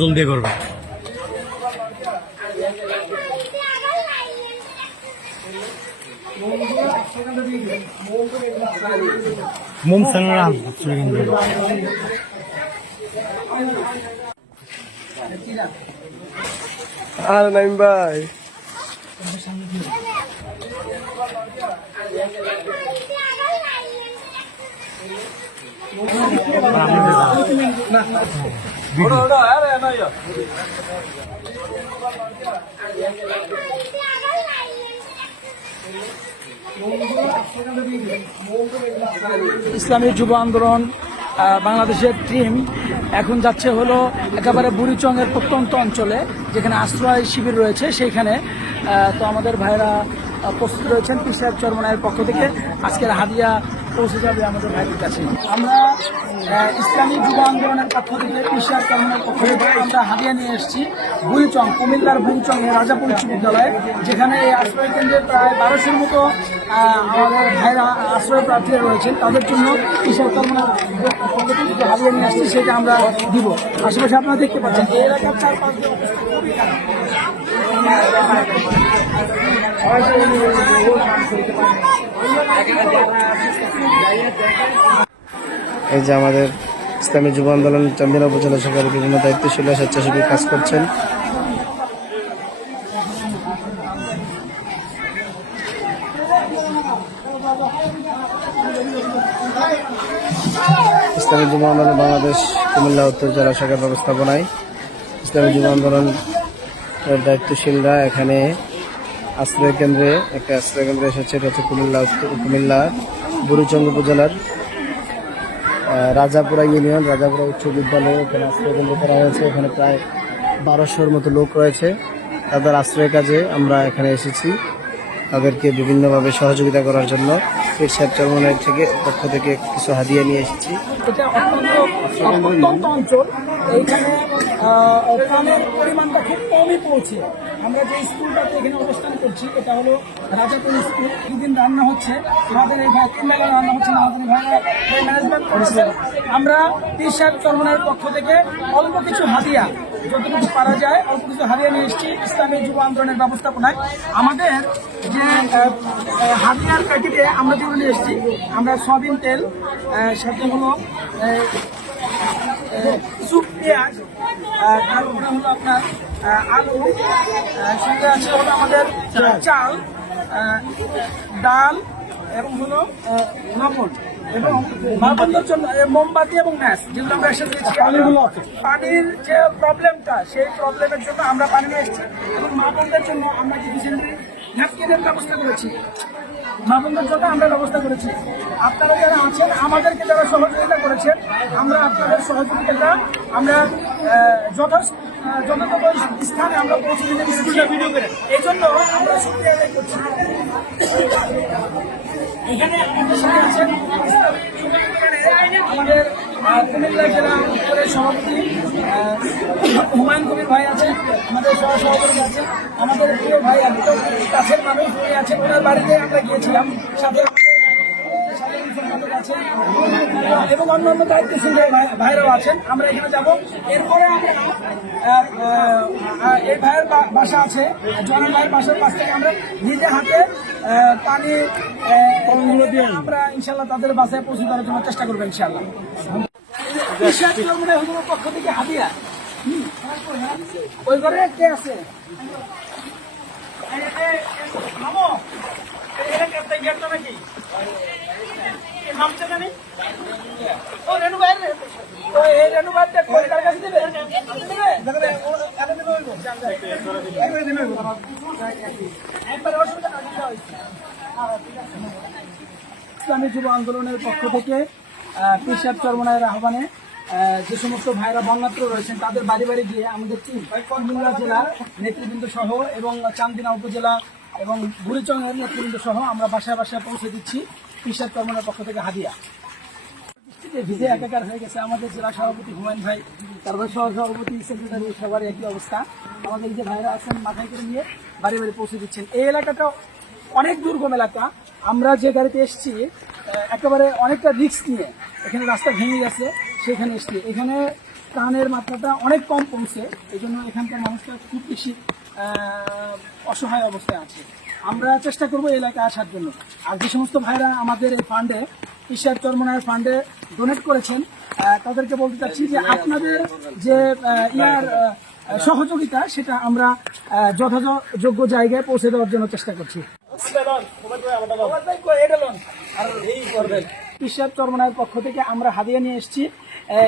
জলদি করবে মোম সালারা আর নাইম ভাই ইসলামী যুব আন্দোলন বাংলাদেশের টিম এখন যাচ্ছে হলো একেবারে বুড়িচংয়ের প্রত্যন্ত অঞ্চলে যেখানে আশ্রয় শিবির রয়েছে সেইখানে। তো আমাদের ভাইরা প্রস্তুত রয়েছেন পীর সাহেব চরমনাইয়ের পক্ষ থেকে আজকের হাদিয়া পৌঁছে যাবে আমাদের ভাইদের কাছে। আমরা ইসলামী যুব আন্দোলনের পক্ষ থেকে পীর সাহেব চরমনাইয়ের পক্ষ থেকে আমরা হাদিয়া নিয়ে এসেছি বুড়িচং, কুমিল্লার বুড়িচংয়ে রাজাপুর উচ্চ বিদ্যালয়ে, যেখানে এই আশ্রয় কেন্দ্রে প্রায় 1200-র মতো আমাদের ভাইরা আশ্রয় প্রার্থীরা রয়েছেন। তাদের জন্য পীর সাহেব চরমনাইয়ের পক্ষ থেকে হাদিয়া নিয়ে আসছি, সেটা আমরা দিব। আশেপাশে আপনারা দেখতে পাচ্ছেন এই এলাকার 4-5 জন খুবই খারাপ। এই যে আমাদের ইসলামী যুব আন্দোলন চান্দিনা উপজেলা শাখার বিভিন্ন দায়িত্বশীল স্বেচ্ছাসেবী কাজ করছেন। ইসলামী যুব আন্দোলন বাংলাদেশ কুমিল্লা উত্তর জেলা শাখার ব্যবস্থাপনায় ইসলামী যুব আন্দোলন দায়িত্বশীলরা এখানে আশ্রয় কেন্দ্রে এসেছে। এটা হচ্ছে কুমিল্লা বুড়িচং উপজেলার রাজাপুরা ইউনিয়ন রাজাপুরা উচ্চ বিদ্যালয়ে এখানে আশ্রয় কেন্দ্র করা হয়েছে। এখানে প্রায় 1200-র মতো লোক রয়েছে। তাদের আশ্রয় কাজে আমরা এখানে এসেছি, তাদেরকে বিভিন্নভাবে সহযোগিতা করার জন্য পীর সাহেব চরমনাইয়ের পক্ষ থেকে কিছু হাদিয়া নিয়ে এসেছি। এটা অত্যন্ত অঞ্চল, এইখানে প্রাণের পরিমাণটা খুব কমই পৌঁছে। আমরা যে স্কুলটাতে এখানে অবস্থান করছি এটা হলো রাজাপুর স্কুল। দুদিন রান্না হচ্ছে, আমাদের এই ভাই 3 বেলা রান্না হচ্ছে, আমাদের ভাইরা ম্যানেজমেন্ট করেছে। আমরা পীর সাহেব চরমনাইয়ের পক্ষ থেকে অল্প কিছু হাদিয়া, যতটুকু পারা যায় অল্প কিছু হাদিয়া নিয়ে এসেছি ইসলামী যুব আন্দোলনের ব্যবস্থাপনায়। আমাদের যে হাদিয়ার প্যাকেটে আমরা যেগুলো নিয়ে এসেছি, আমরা সয়াবিন তেল, সাথে হলো সুপ পেঁয়াজ, তারপরে হলো আপনার আলু, সঙ্গে আছে হলো আমাদের চাল, ডাল এবং হলো লবণ এবং মাপনের জন্য মোমবাতি এবং ম্যাচ, যেগুলো আমরা একসাথে দিয়েছি। পানির যে প্রবলেমটা, সেই প্রবলেমের জন্য আমরা পানি নিয়ে এসেছি এবং মাপনের জন্য আমরা যে রিসেন্টলি ন্যাপকিনের ব্যবস্থা করেছি, মাপনের জন্য আমরা ব্যবস্থা করেছি। আপনারা যারা আছেন, আমাদেরকে যারা সহযোগিতা করেছেন, আমরা আপনাদের সহযোগিতাটা আমরা যথাযথ স্থানে আমরা পৌঁছে দিতে এই জন্য আমরা শুকরিয়া আদায় করছি। এখানে আমাদের সাথে আছেন আমাদের কুমিল্লা জেলা উত্তরের সভাপতি হুমায়ুন কবির ভাই আছেন, আমাদের সহসভাপতি আছেন, আমাদের প্রিয় ভাই একদম কাছের মানুষ উনি আছেন, ওনার বাড়িতে আমরা গিয়েছিলাম, সাথে এবং অন্যান্য দায়িত্বশীল ভাইরাও আছেন। আমরা এখানে যাব, এরপরে এই ভাইয়ের বাসা আছে, জনের ভাইয়ের বাসার পাশ থেকে আমরা নিজে হাতে পানি দিয়ে আমরা ইনশাল্লাহ তাদের বাসায় পৌঁছে দেওয়ার জন্য চেষ্টা করবো ইনশাল্লাহ। পক্ষ থেকে হাদিয়া ওই ঘরে কে আছে? নাকি নামছে জানি ও রেণু ভাই, এই রেণু ভাইটা কোন কার কাছে দিবে? ইসলামী যুব আন্দোলনের পক্ষ থেকে পীর সাহেব চরমনাইয়ের আহ্বানে যে সমস্ত ভাইরা বন্যাত্র রয়েছেন তাদের বাড়ি বাড়ি গিয়ে আমাদের কুমিল্লা জেলার নেতৃবৃন্দ সহ এবং চান্দিনা উপজেলা এবং বুড়িচংয়ের নেতৃবৃন্দ সহ আমরা বাসায় বাসায় পৌঁছে দিচ্ছি পীর সাহেব চরমনাইয়ের পক্ষ থেকে হাদিয়া। ভিজে একাকার হয়ে গেছে আমাদের জেলা সভাপতি হুমায়ুন ভাই, তারপর সহসভাপতি, সেক্রেটারি, সবার একই অবস্থা। আমাদের যে ভাইরা আছেন মাথায় করে নিয়ে বাড়ি বাড়ি পৌঁছে দিচ্ছেন। এই এলাকাটা অনেক দুর্গম এলাকা। আমরা যে গাড়িতে এসেছি একেবারে অনেকটা রিস্ক নিয়ে, এখানে রাস্তা ভেঙে গেছে, সেখানে এসছি। এখানে ত্রাণের মাত্রাটা অনেক কম পৌঁছে, এই জন্য এখানকার মানুষরা খুব বেশি অসহায় অবস্থায় আছে। আমরা চেষ্টা করবো এই এলাকায় আসার জন্য। আর যে সমস্ত ভাইরা আমাদের এই ফান্ডে, ঈশ্বর চরমনায়ের ফান্ডে ডোনেট করেছেন, তাদেরকে বলতে চাচ্ছি যে আপনাদের যে সহযোগিতা, সেটা আমরা যথাযোগ্য জায়গায় পৌঁছে দেওয়ার জন্য চেষ্টা করছি। ঈশ্বর চরমনায়ের পক্ষ থেকে আমরা হাদিয়া নিয়ে এসেছি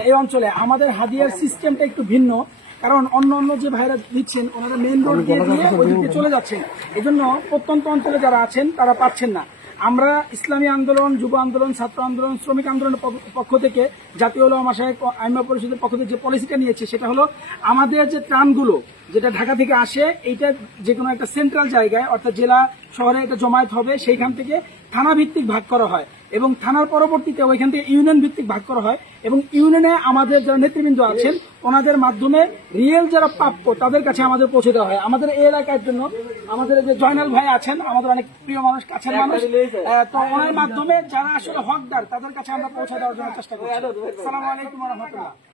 এই অঞ্চলে। আমাদের হাদিয়ার সিস্টেমটা একটু ভিন্ন, কারণ অন্য যে ভাইরা দিচ্ছেন ওনারা মেইন রোড দিয়ে ওইদিকে চলে যাচ্ছেন, এই জন্য প্রত্যন্ত অঞ্চলে যারা আছেন তারা পাচ্ছেন না। আমরা ইসলামী আন্দোলন, যুব আন্দোলন, ছাত্র আন্দোলন, শ্রমিক আন্দোলনের পক্ষ থেকে, জাতীয় উলামা মাশায়েখ আইম্মা পরিষদের পক্ষ থেকে যে পলিসিটা নিয়েছে, সেটা হলো আমাদের যে ত্রাণগুলো যেটা ঢাকা থেকে আসে, এইটা যে কোনো একটা সেন্ট্রাল জায়গায় অর্থাৎ জেলা শহরে এটা জমায়েত হবে, সেইখান থেকে থানা ভিত্তিক ভাগ করা হয় এবং থানার পরবর্তীতে ওইখান থেকে ইউনিয়ন ভিত্তিক ভাগ করা হয় এবং ইউনিয়নে আমাদের যারা নেতৃবৃন্দ আছেন ওনাদের মাধ্যমে রিয়েল যারা প্রাপ্য তাদের কাছে আমাদের পৌঁছে দেওয়া হয়। আমাদের এই এলাকার জন্য আমাদের যে জয়নাল ভাই আছেন, আমাদের অনেক প্রিয় মানুষ, কাছের মানুষ, তো ওনার মাধ্যমে যারা আসলে হকদার তাদের কাছে আমরা পৌঁছে দেওয়ার জন্য চেষ্টা করছি। আসসালামু আলাইকুম ওয়া রাহমাতুল্লাহ।